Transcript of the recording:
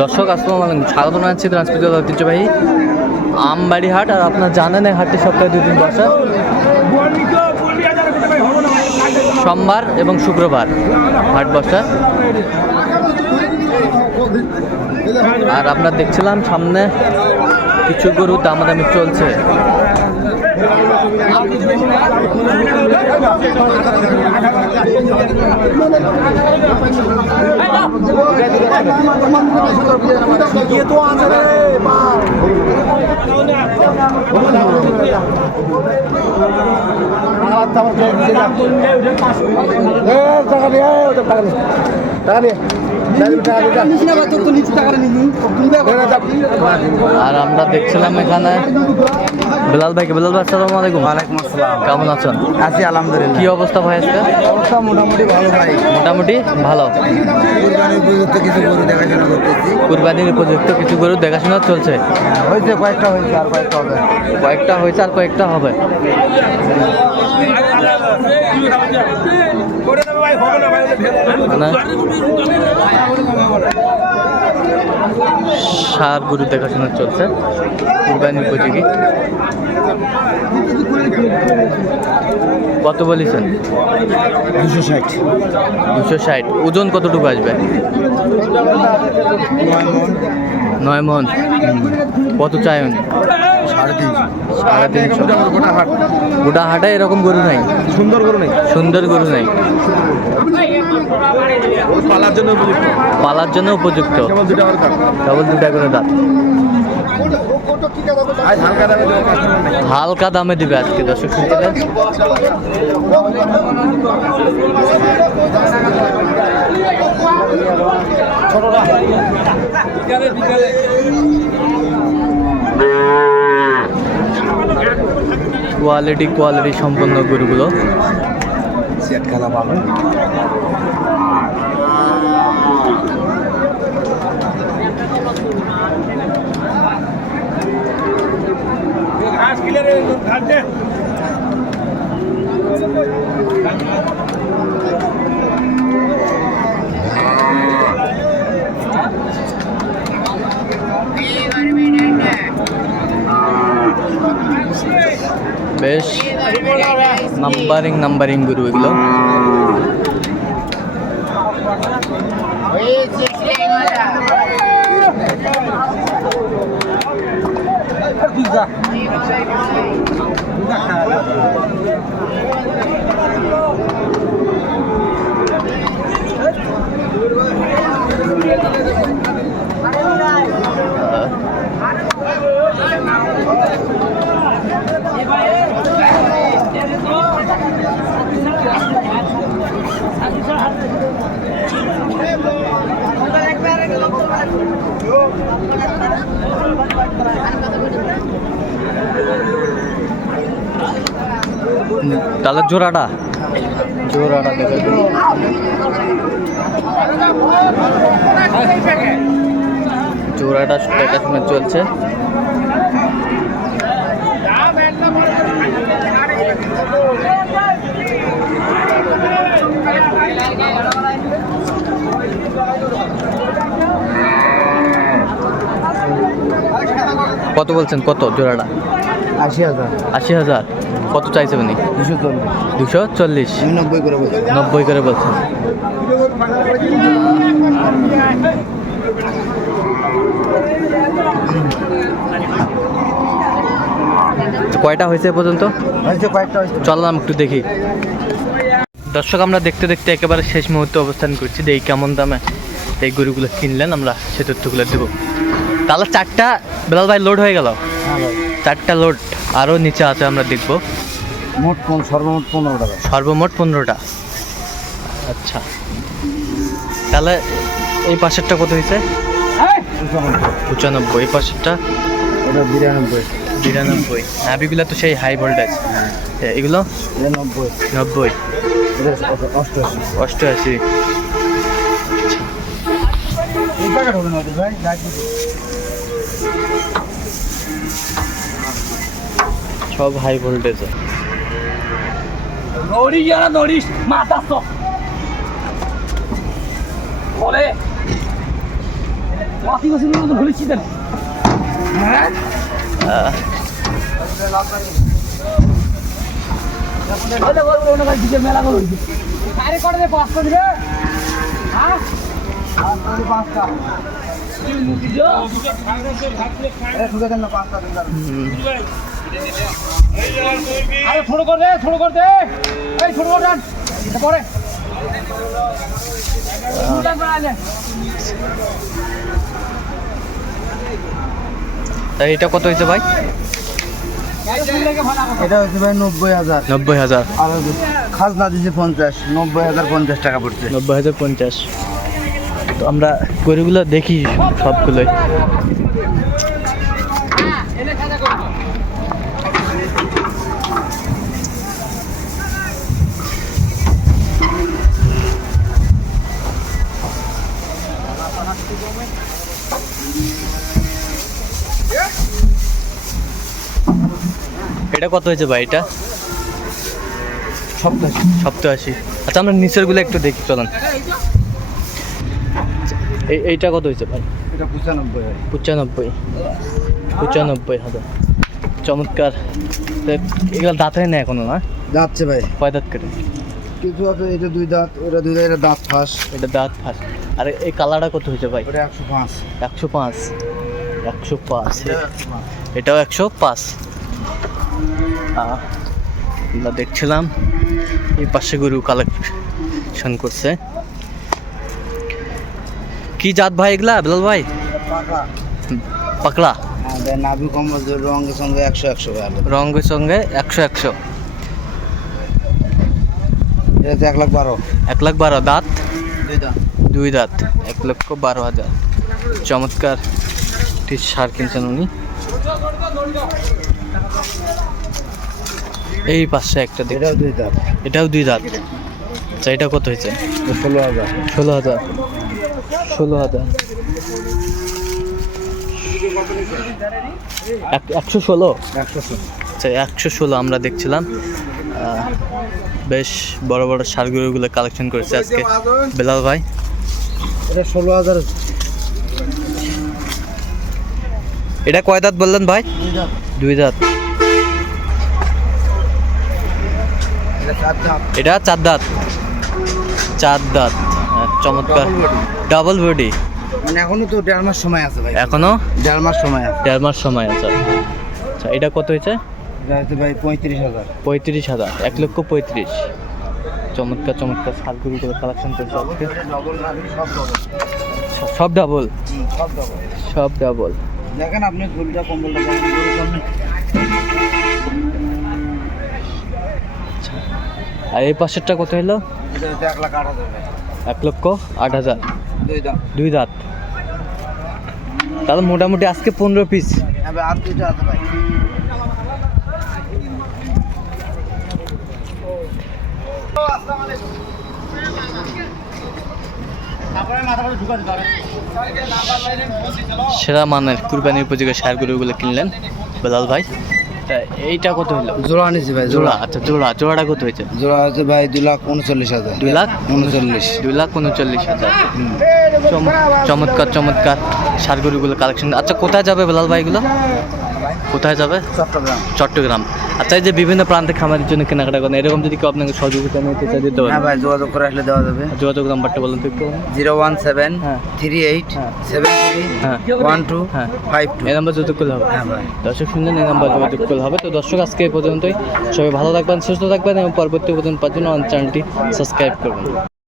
দর্শক আসসালামু আলাইকুম, স্বাগত জানাচ্ছি দিনাজপুর ঐতিহ্যবাহী আমবাড়ি হাট। আর আপনারা জানেন এই হাটটি সপ্তাহে 2 দিন বসে, সোমবার এবং শুক্রবার হাট বসে। আর আপনারা দেখছিলাম সামনে কিছু গরু দামাদামি চলছে। আর আমরা দেখছিলাম এখানে বেলাল ভাইকে। বেলাল ভাই আসসালামু আলাইকুম। ওয়ালাইকুম আসসালাম। কেমন আছেন? আছি আলহামদুলিল্লাহ। কি অবস্থা ভাই আজকে? অবস্থা মোটামুটি ভালো ভাই। মোটামুটি ভালো। কুরবানির উপযুক্ত কিছু গরু দেখাশোনা করতেছি। কুরবানির উপযুক্ত কিছু গরু দেখাশোনা চলছে। হয়েছে কয়েকটা হয়েছে আর কয়েকটা হবে। কয়েকটা হয়েছে আর কয়েকটা হবে। সার গরু দেখাশোনা চলছে কুরবানির উপযোগী। কত বলেছেন? 260। 260। ওজন কতটুকু আসবে? 9 মণ। কত চাই উনি? 350। গোটা হাটে এরকম গরু নাই, সুন্দর গরু নেই, সুন্দর গরু নাই, পালার জন্য উপযুক্ত। পালার জন্য উপযুক্ত। কেবল 2টা করে দাম। কেবল 2টা করে দাঁত। আজ হালকা দামে দেবো, কাস্টমার নেই। হালকা দামে দিবে আজকে দর্শক শুনছিলেন। কোয়ালিটি সম্পন্ন গরুগুলো। সেট খেলা পাবেন। বেশ নাম্বারিং গরু এগুলো। তাহলে জোড়াটা দেখে জোড়াটা দেখাশোনা চলছে। কত বলছেন? কত জোড়াটা? 80,000। 80,000। কত চাইছে উনি? 240। 90 করে বলছি। 90 করে বলছেন। কয়টা হয়েছে এ পর্যন্ত? চললাম একটু দেখি। দর্শক আমরা দেখতে দেখতে একেবারে শেষ মুহূর্তে অবস্থান করছি। দেখি কেমন দামে এই গরুগুলো কিনলেন, আমরা সে তথ্যগুলো দেবো। তাহলে 4টা বেলাল ভাই লোড হয়ে গেল। 4টা লোড, আরও নিচে আছে, আমরা দেখবো। সর্বমোট 15 টাকা। সর্বমোট 15টা। আচ্ছা, তাহলে এই পাশেরটা কত হয়েছে? 95। এই পাশেরটা 92। নাভিগুলো তো সেই হাই ভোল্টেজ। এগুলো 90। 88। সব হাই ভোল্টেজে। নড়িস মাথা বলে পাতি গেছে তো ভুলেছি দেন মেলা করে আরে করে দে 5টা দিবে হ্যাঁ 5টা আরে ছোট কর দে এই ছোট কর দেন পরে তা এটা কত হয়েছে ভাই? এটা হচ্ছে ভাই 90,000। 90,000। আর খাজনা দিয়েছে 50, 90,050 টাকা পড়ছে। 90,050। তো আমরা গরুগুলো দেখি সবগুলোই। এটা কত হয়েছে ভাই? এটা 87। আচ্ছা আমরা নিচের গুলো একটু দেখি চলেন। এইটা কত হয়েছে ভাই? এটা 95,000। চমৎকার। এগুলো দাঁত হয় না এখনো না? যাচ্ছে ভাই। কয় দাঁত কেটে? কিছু আছে, এটা 2 দাঁত, ওটা 2 দাঁত, এটা দাঁত ফাঁস। এটা দাঁত ফাঁস। আর এই কালারটা কত হয়েছে ভাই? ওটা 105। 105। এটাও 105। আমরা দেখছিলাম এই পাশে গরু কালেকশন করছে। কি জাত ভাই এগুলা বেলাল ভাই? পাকড়া। নাভি কম্বল রঙের সঙ্গে 100 রঙের সঙ্গে 100। এটা 1,12,000। 1,12,000। দাঁত? 2 দাঁত। 2 দাঁত। 1,12,000। চমৎকার একটি সার কিনছেন উনি। এই পাশে একটা দেখি। এটাও 2 দাঁত। এটাও 2 দাঁত। আচ্ছা এটা কত হয়েছে? 16,000। 16,000। 116। 116। 116। আচ্ছা 116 আমরা দেখছিলাম। বেশ বড় বড় ষাঁড় গরুগুলো কালেকশন করেছে আজকে বেলাল ভাই। এটা 16,000। এটা কয় দাঁত বললেন ভাই? 2 দাঁত। এটা 4 দাঁত। 4 দাঁত। চমৎকার। Double body. মানে এখনো তো 1.5 মাস সময় আছে ভাই। এখনো 1.5 মাস সময় আছে। 1.5 মাস সময় আছে। আচ্ছা এটা কত হয়েছে? এটা হচ্ছে ভাই 35,000। 35,000। 1,35,000। চমৎকার চমৎকার ষাঁড় গরুগুলো কালেকশন করছে আজকে। সব ডাবল। সব ডাবল। দেখেন আপনি ফুলটা কম্বলটা আর এই পাশেরটা কত হলো? এটা হচ্ছে 1,08,000 ভাই। 1,08,000। 2 দাঁত। 2 দাঁত। তাহলে মোটামুটি আজকে 15 পিস। হ্যাঁ ভাই, আর 2টা আছে ভাই। সেরা মানের কুরবানির উপযোগী ষাঁড় গরুগুলো কিনলেন বেলাল ভাই। তা এইটা কত হলো? জোড়া নিয়েছি ভাই। জোড়া। আচ্ছা জোড়াটা কত হয়েছে? জোড়া হচ্ছে ভাই 2,39,000। 2,39,000। 2,39,000। চমৎকার চমৎকার ষাঁড় গরুগুলো কালেকশন। আচ্ছা কোথায় যাবে বেলাল ভাই এগুলো? কোথায় যাবে? চট্টগ্রাম। আচ্ছা এই যে বিভিন্ন প্রান্তে খামারের জন্য কেনাকাটা করেন, এরকম যদি কেউ আপনাকে সহযোগিতা নিতে চাই দিতে পারেন? হ্যাঁ ভাই, যোগাযোগ করে আসলে দেওয়া যাবে। যোগাযোগ নাম্বারটা বলুন তো একটু। 017 হ্যাঁ। 38 73 হ্যাঁ। 12 হ্যাঁ। 52। এই নাম্বার যোগাযোগ করলে হবে। হ্যাঁ ভাই। দর্শক শুনলেন, এই নাম্বার যোগাযোগ করলে হবে। তো দর্শক আজকে এই পর্যন্তই। সবাই ভালো থাকবেন, সুস্থ থাকবেন এবং পরবর্তী পর্যন্ত পাওয়ার জন্য চ্যানেলটি সাবস্ক্রাইব করবেন।